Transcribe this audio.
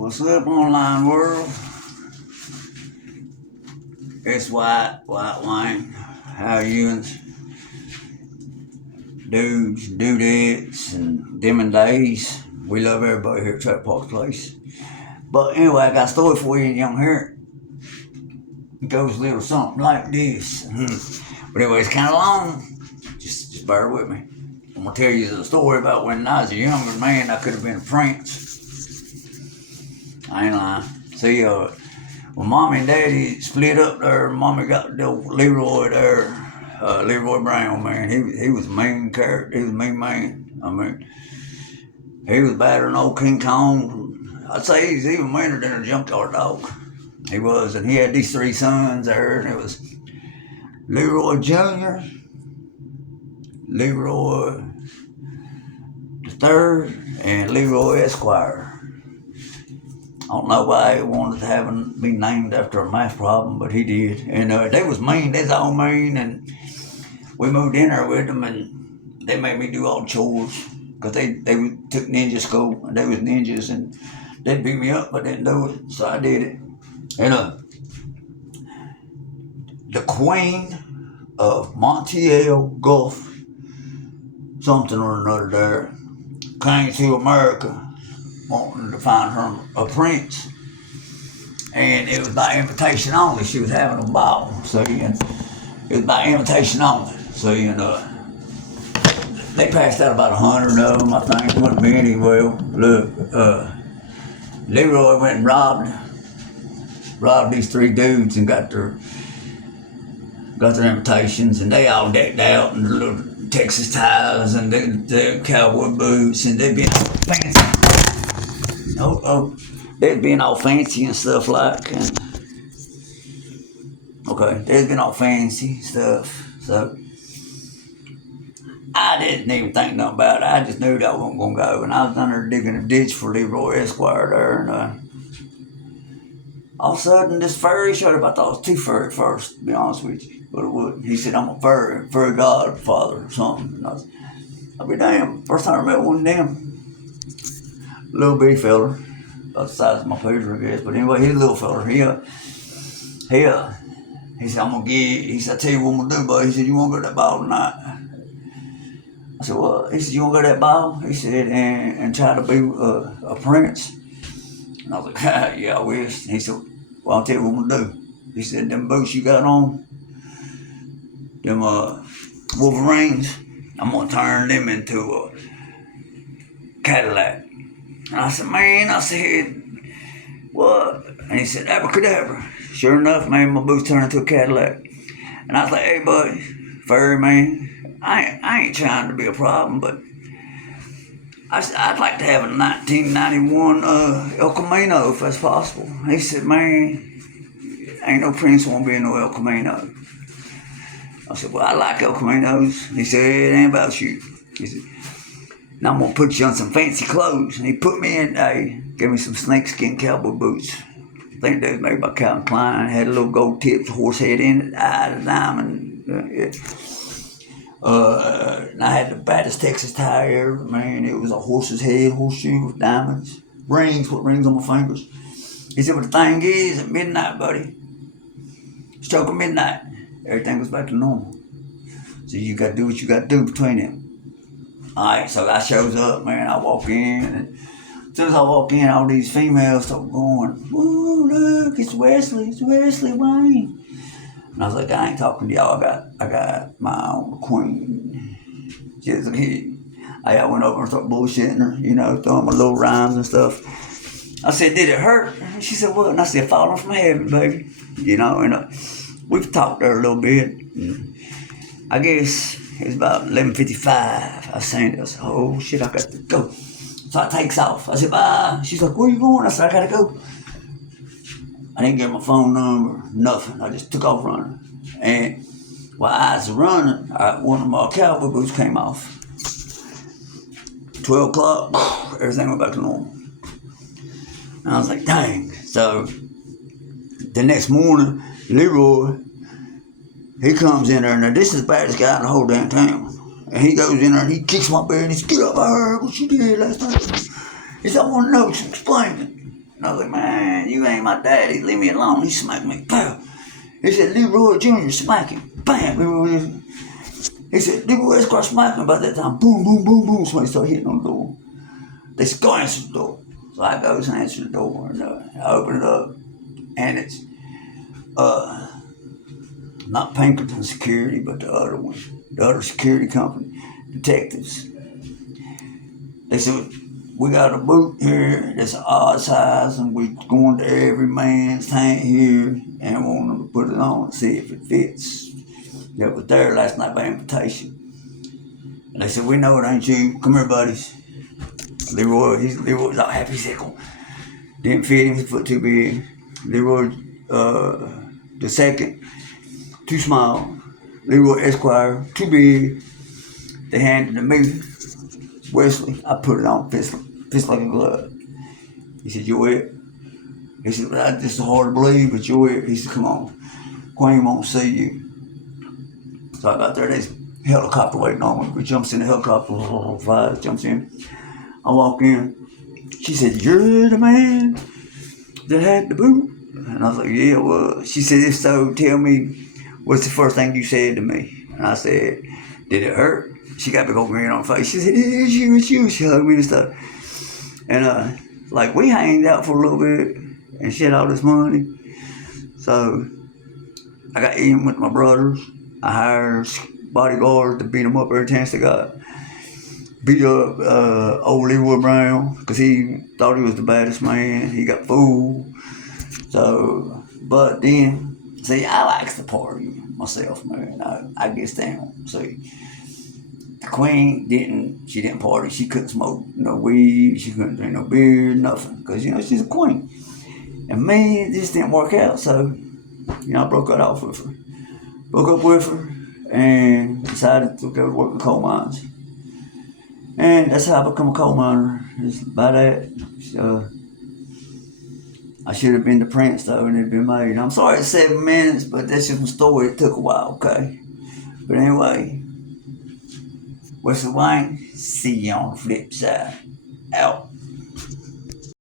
What's up, online world? It's White Wayne. How you dudes, dudettes, and them and days. We love everybody here at Trap Park Place. But anyway, I got a story for you, young here. It goes a little something like this. But anyway, it's kind of long. Just bear with me. I'm gonna tell you the story about when I was a younger man. I could have been a prince. I ain't lying. See, when Mommy and Daddy split up there, Mommy got the Leroy there, Leroy Brown, man. He was a mean character. He was a mean man. I mean, he was better than old King Kong. I'd say he's even meaner than a junkyard dog. He was, and he had these three sons there, and it was Leroy Jr., Leroy the Third, and Leroy Esquire. I don't know why he wanted to have him be named after a math problem, but he did. And they was mean. They was all mean. And we moved in there with them, and they made me do all the chores. Because they took ninja school, and they was ninjas, and they'd beat me up, but I didn't do it. So I did it. And the Queen of Montiel Gulf, something or another there, came to America wanting to find her a prince, and it was by invitation only. She was having a ball, so it was by invitation only. So they passed out about 100 of them, I think. Wasn't many. Well, look, Leroy went and robbed these three dudes and got their invitations, and they all decked out in their little Texas ties and their cowboy boots, and they'd been fancy. They'd been all fancy and stuff like, and they'd been all fancy stuff. So I didn't even think nothing about it. I just knew that I wasn't gonna go, and I was down there digging a ditch for Leroy Esquire there, and all of a sudden this furry showed up. I thought it was too furry at first, to be honest with you, but it wasn't. He said, "I'm a furry godfather or something." And I'll be damned. First time I met one of them. Little bitty feller, about the size of my pager, I guess. But anyway, he's a little feller. He said, "I'm gonna get." He said, "I tell you what I'm gonna do, buddy." He said, "You wanna go to that ball tonight?" I said, "What?" He said, "You wanna go to that ball?" He said, and try to be a prince. And I was like, "Yeah, I wish." And he said, "Well, I'll tell you what I'm gonna do." He said, "Them boots you got on, them Wolverines, I'm gonna turn them into a Cadillac." And I said, "What?" And he said, "Abracadabra." Sure enough, man, my boots turned into a Cadillac. And I was like, "Hey, buddy, furry man, I ain't trying to be a problem, but I'd like to have a 1991 El Camino if that's possible." He said, "Man, ain't no prince won't be in no El Camino." I said, "Well, I like El Caminos." He said, "It ain't about you." He said, "Now I'm going to put you on some fancy clothes." And he put me in, gave me some snakeskin cowboy boots. I think they was made by Calvin Klein. Had a little gold tipped horse head in it, a diamond. And I had the baddest Texas tie ever. Man, it was a horse's head, horseshoe with diamonds. Put rings on my fingers. He said, "But the thing is, at midnight, buddy, stroke of midnight, everything was back to normal. So you got to do what you got to do between them." Alright, so I shows up, man. I walk in, and as soon as I walk in, all these females start going, "Ooh, look, it's Wesley Wayne." And I was like, "I ain't talking to y'all. I got my own queen. She's a kid." I went over and started bullshitting her, throwing my little rhymes and stuff. I said, "Did it hurt?" And she said, "What?" And I said, "Falling from heaven, baby." And we've talked there a little bit. And I guess it was about 11:55. I was saying, I said, "Oh shit, I got to go." So I takes off. I said, "Bye." She's like, "Where you going?" I said, "I gotta go." I didn't get my phone number, nothing. I just took off running. And while I was running, one of my cowboy boots came off. 12 o'clock, everything went back to normal. And I was like, dang. So the next morning, Leroy, he comes in there, and this is the baddest guy in the whole damn town. And he goes in there and he kicks my bed and he says, "Get up, I heard what you did last night." He said, "I want to know, explain it." And I was like, man, you ain't my daddy. Leave me alone. He smacked me. Pow. He said, Leroy Jr. smack him. Bam. He said, Leroy Esquire smacked him. About that time, boom, boom, boom, boom. Somebody started hitting on the door. They said, go answer the door. So I goes and answer the door. And I open it up. And it's not Pinkerton Security, but the other one. The other security company. Detectives. They said, we got a boot here that's an odd size, and we're going to every man's tank here and want them to put it on and see if it fits. That was there last night by invitation. And they said, we know it ain't you. Come here, buddies. Leroy was all happy. He said, didn't fit him, his foot too big. Leroy, the second, too small. Leroy Esquire, too big. They handed it to me. Wesley, I put it on, fits like a glove. He said, you it? He said, well, this is hard to believe, but you it. He said, come on, Queen won't see you. So I got there, there's a helicopter waiting on me. We jumps in the helicopter, flies, jumps in. I walk in. She said, you're the man that had the boot? And I was like, yeah, it was. She said, if so, tell me, what's the first thing you said to me? And I said, did it hurt? She got a big old grin on her face. She said, it's you. She hugged me and stuff. And, like, we hanged out for a little bit and she had all this money. So I got even with my brothers. I hired bodyguards to beat them up every chance they got. Beat up old Leroy Brown because he thought he was the baddest man. He got fooled. So, but then, see, I likes to party myself, man. I get down. See, the Queen didn't party. She couldn't smoke no weed. She couldn't drink no beer, nothing. Because, she's a queen. And me, it just didn't work out. So, I broke it off with her. Broke up with her and decided to go to work in coal mines. And that's how I become a coal miner. Just by that. I should have been the prince though, and it'd been made. I'm sorry it's 7 minutes, but that's just my story. It took a while, okay? But anyway, Wesley Wayne, see you on the flip side. Out.